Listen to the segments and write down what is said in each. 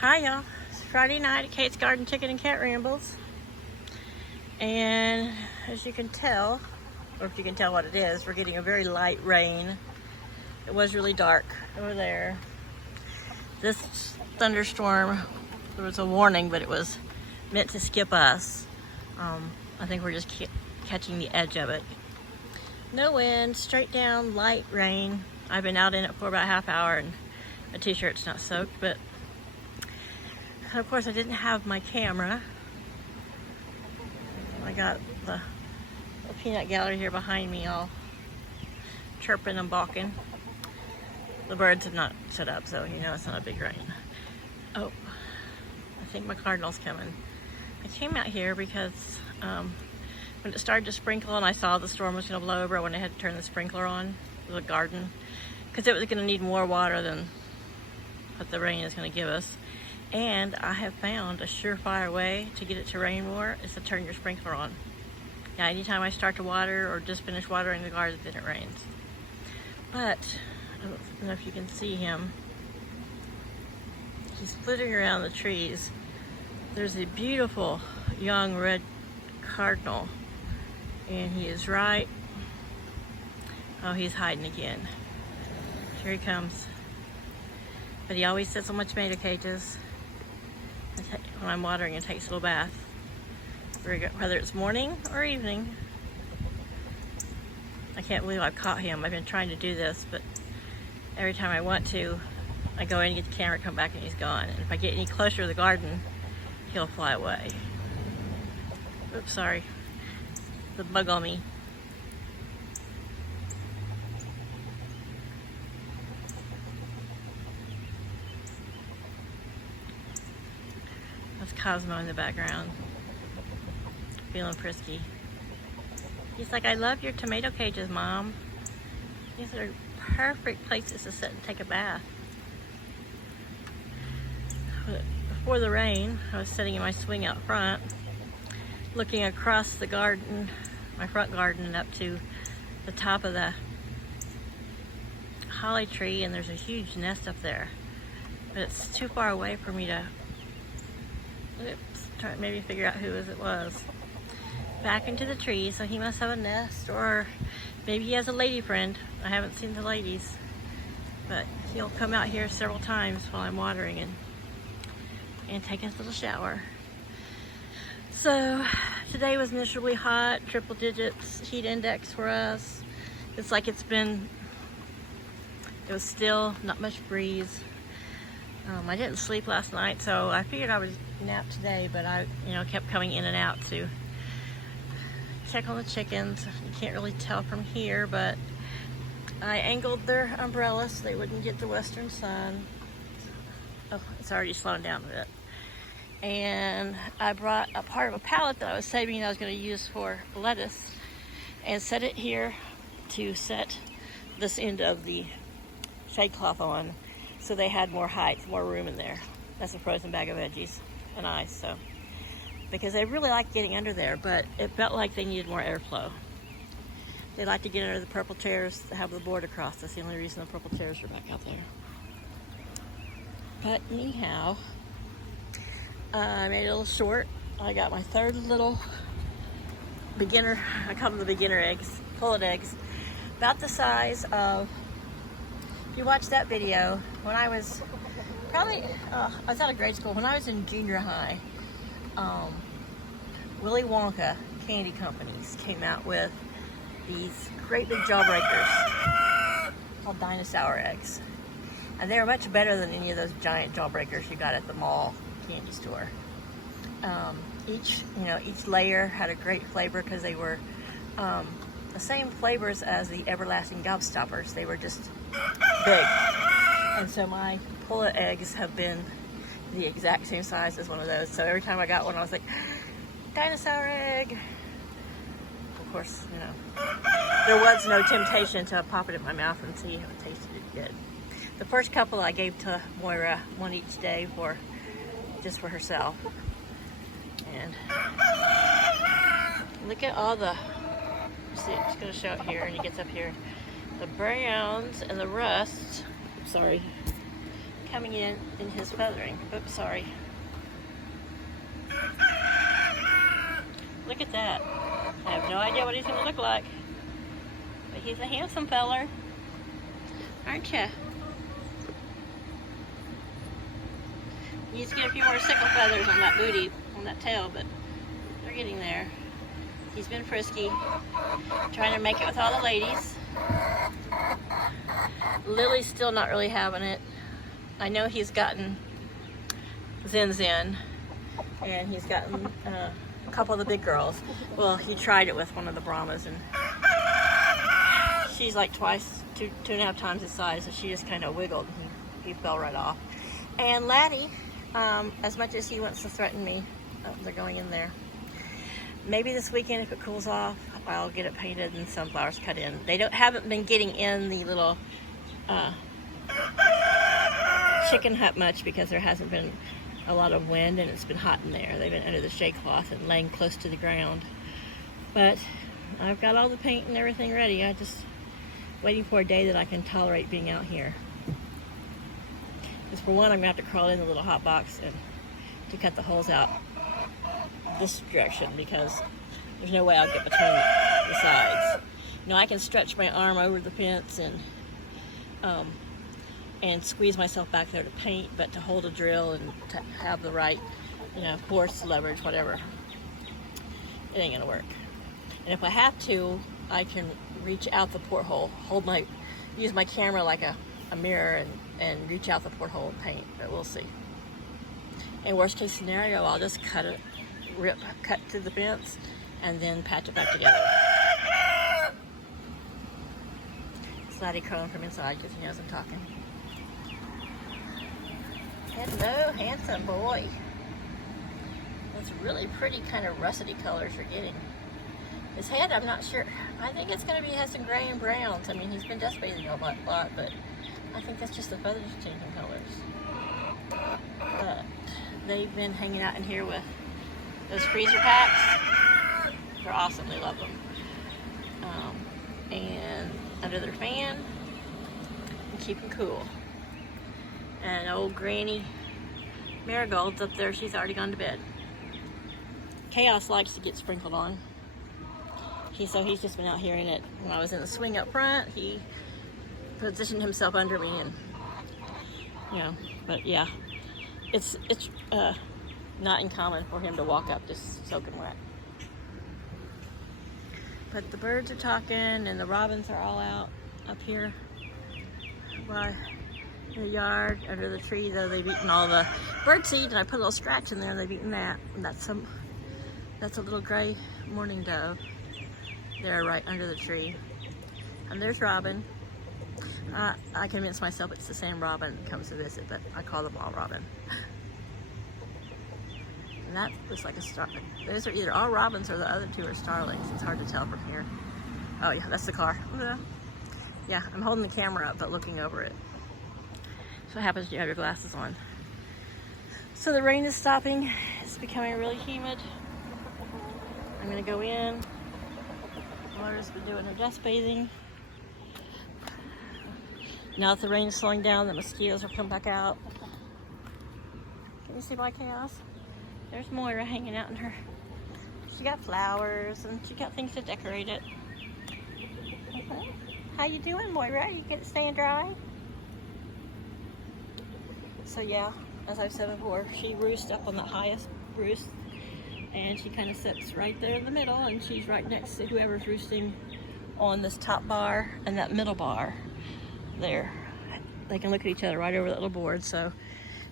Hi y'all, it's Friday night at Kate's Garden Chicken and Cat Rambles, and as you can tell, or if you can tell what it is, we're getting a very light rain. It was really dark over there. This thunderstorm, there was a warning, but it was meant to skip us. I think we're just catching the edge of it. No wind, straight down, light rain. I've been out in it for about a half hour and my t-shirt's not soaked, but of course I didn't have my camera. I got the peanut gallery here behind me all chirping and balking. The birds have not shut up, so you know it's not a big rain. Oh, I think my Cardinal's coming. I came out here because when it started to sprinkle and I saw the storm was going to blow over, I went ahead and turned the sprinkler on for the garden because it was going to need more water than what the rain is going to give us. And I have found a surefire way to get it to rain more is to turn your sprinkler on. Now, anytime I start to water or just finish watering the garden, then it rains. But I don't know if you can see him. He's flitting around the trees. There's a beautiful young red cardinal, and he is right. Oh, he's hiding again. Here he comes. But he always sits on my tomato cages when I'm watering and takes a little bath, whether it's morning or evening. I can't believe I've caught him. I've been trying to do this, but every time I want to, I go in and get the camera, come back, and he's gone. And if I get any closer to the garden, he'll fly away. Oops, sorry. The bug on me. That's Cosmo in the background, feeling frisky. He's like, I love your tomato cages, Mom. These are perfect places to sit and take a bath. Before the rain, I was sitting in my swing out front, looking across the garden, my front garden, up to the top of the holly tree, and there's a huge nest up there. But it's too far away for me to try to maybe figure out who it was. Back into the tree, so he must have a nest, or maybe he has a lady friend. I haven't seen the ladies, but he'll come out here several times while I'm watering and take his little shower. So today was miserably hot, triple digits heat index for us. It's like it was still not much breeze. I didn't sleep last night, so I figured I would nap today, but I kept coming in and out to check on the chickens. You can't really tell from here, but I angled their umbrella so they wouldn't get the western sun. Oh, it's already slowing down a bit. And I brought a part of a pallet that I was saving that I was going to use for lettuce and set it here to set this end of the shade cloth on, so they had more height, more room in there. That's a frozen bag of veggies and ice, so because they really like getting under there, but it felt like they needed more airflow. They like to get under the purple chairs that have the board across. That's the only reason the purple chairs are back out there. But anyhow, I made it a little short. I got my third little beginner, I call them the beginner eggs, pullet eggs, about the size of, if you watch that video, when I was I was out of grade school, when I was in junior high, Willy Wonka candy companies came out with these great big jawbreakers called dinosaur eggs. And they were much better than any of those giant jawbreakers you got at the mall candy store. Each layer had a great flavor because they were the same flavors as the everlasting gobstoppers. They were just big. And so my pullet eggs have been the exact same size as one of those. So every time I got one, I was like, dinosaur egg. Of course, there was no temptation to pop it in my mouth and see how it tasted. It did. The first couple I gave to Moira, one each day just for herself. And look at all the, see, I'm just going to show it here, and he gets up here. The browns and the rust, sorry, coming in his feathering. Oops, sorry. Look at that. I have no idea what he's going to look like. But he's a handsome feller. Aren't you? You need to get a few more sickle feathers on that booty, on that tail, but they're getting there. He's been frisky, trying to make it with all the ladies. Lily's still not really having it. I know he's gotten Zen, and he's gotten a couple of the big girls. Well, he tried it with one of the Brahmas, and she's like two and a half times his size, so she just kind of wiggled, and he fell right off. And Laddie, as much as he wants to threaten me, they're going in there. Maybe this weekend, if it cools off, I'll get it painted and sunflowers cut in. They haven't been getting in the little chicken hut much because there hasn't been a lot of wind and it's been hot in there. They've been under the shade cloth and laying close to the ground. But I've got all the paint and everything ready. I'm just waiting for a day that I can tolerate being out here. Because for one, I'm going to have to crawl in the little hot box and to cut the holes out this direction because there's no way I'll get between the sides. You know, I can stretch my arm over the fence and squeeze myself back there to paint, but to hold a drill and to have the right, you know, force, leverage, whatever, it ain't gonna work. And if I have to, I can reach out the porthole, use my camera like a mirror and reach out the porthole and paint, but we'll see. In worst case scenario, I'll just cut through the fence and then patch it back together. Slidey crowing from inside because he knows I'm talking. Hello, handsome boy. It's really pretty kind of russety colors you're getting. His head, I'm not sure. I think it's going to has some gray and browns. I mean, he's been dust bathing a lot, but I think that's just the feathers changing colors. But they've been hanging out in here with those freezer packs. They're awesome. They love them. And under their fan and keep them cool. And old Granny Marigold's up there. She's already gone to bed. Chaos likes to get sprinkled on. So he's just been out here in it. When I was in the swing up front, he positioned himself under me, and you know. But yeah, it's not uncommon for him to walk up just soaking wet. But the birds are talking, and the robins are all out up here by the yard under the tree. Though they've eaten all the bird seed, and I put a little scratch in there, and they've eaten that. And that's a little gray mourning dove. They're right under the tree. And there's Robin. I convinced myself it's the same robin that comes to visit, but I call them all robin. And that looks like a star. Those are either all robins or the other two are starlings. It's hard to tell from here. Oh yeah, that's the car. Yeah, I'm holding the camera up but looking over it. That's what happens when you have your glasses on. So the rain is stopping. It's becoming really humid. I'm gonna go in. Laura's been doing her dust bathing. Now that the rain is slowing down, the mosquitoes are coming back out. Can you see my chaos? There's Moira hanging out in her. She got flowers and she got things to decorate it. Okay. How you doing, Moira? You get it staying dry? So yeah, as I've said before, she roosts up on the highest roost, and she kind of sits right there in the middle, and she's right next to whoever's roosting on this top bar and that middle bar there. They can look at each other right over that little board. So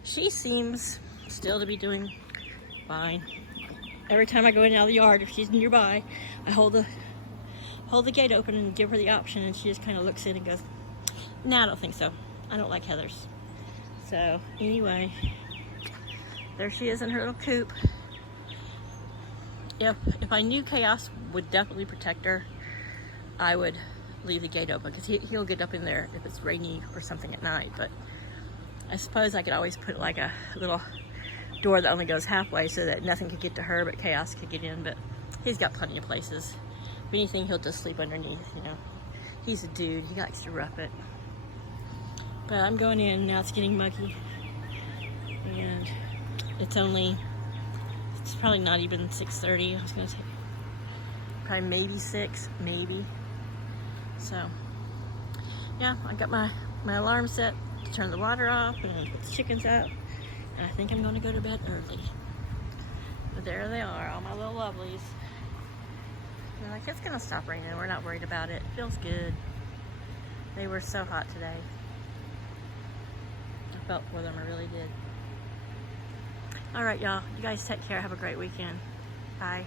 she seems still to be doing fine. Every time I go in and out of the yard, if she's nearby, I hold the gate open and give her the option, and she just kind of looks in and goes, "No, I don't think so. I don't like heathers." So anyway, there she is in her little coop. If I knew Chaos would definitely protect her, I would leave the gate open, because he'll get up in there if it's rainy or something at night. But I suppose I could always put like a little door that only goes halfway so that nothing could get to her but Chaos could get in. But he's got plenty of places. If anything, he'll just sleep underneath, you know. He's a dude, he likes to rough it. But I'm going in now. It's getting muggy. and it's probably not even 6:30. I was gonna say probably maybe 6, maybe. So yeah, I got my alarm set to turn the water off and put the chickens up, and I think I'm gonna go to bed early. But there they are, all my little lovelies. And like, it's gonna stop raining. We're not worried about it. Feels good. They were so hot today. I felt for them, I really did. All right, y'all. You guys take care. Have a great weekend. Bye.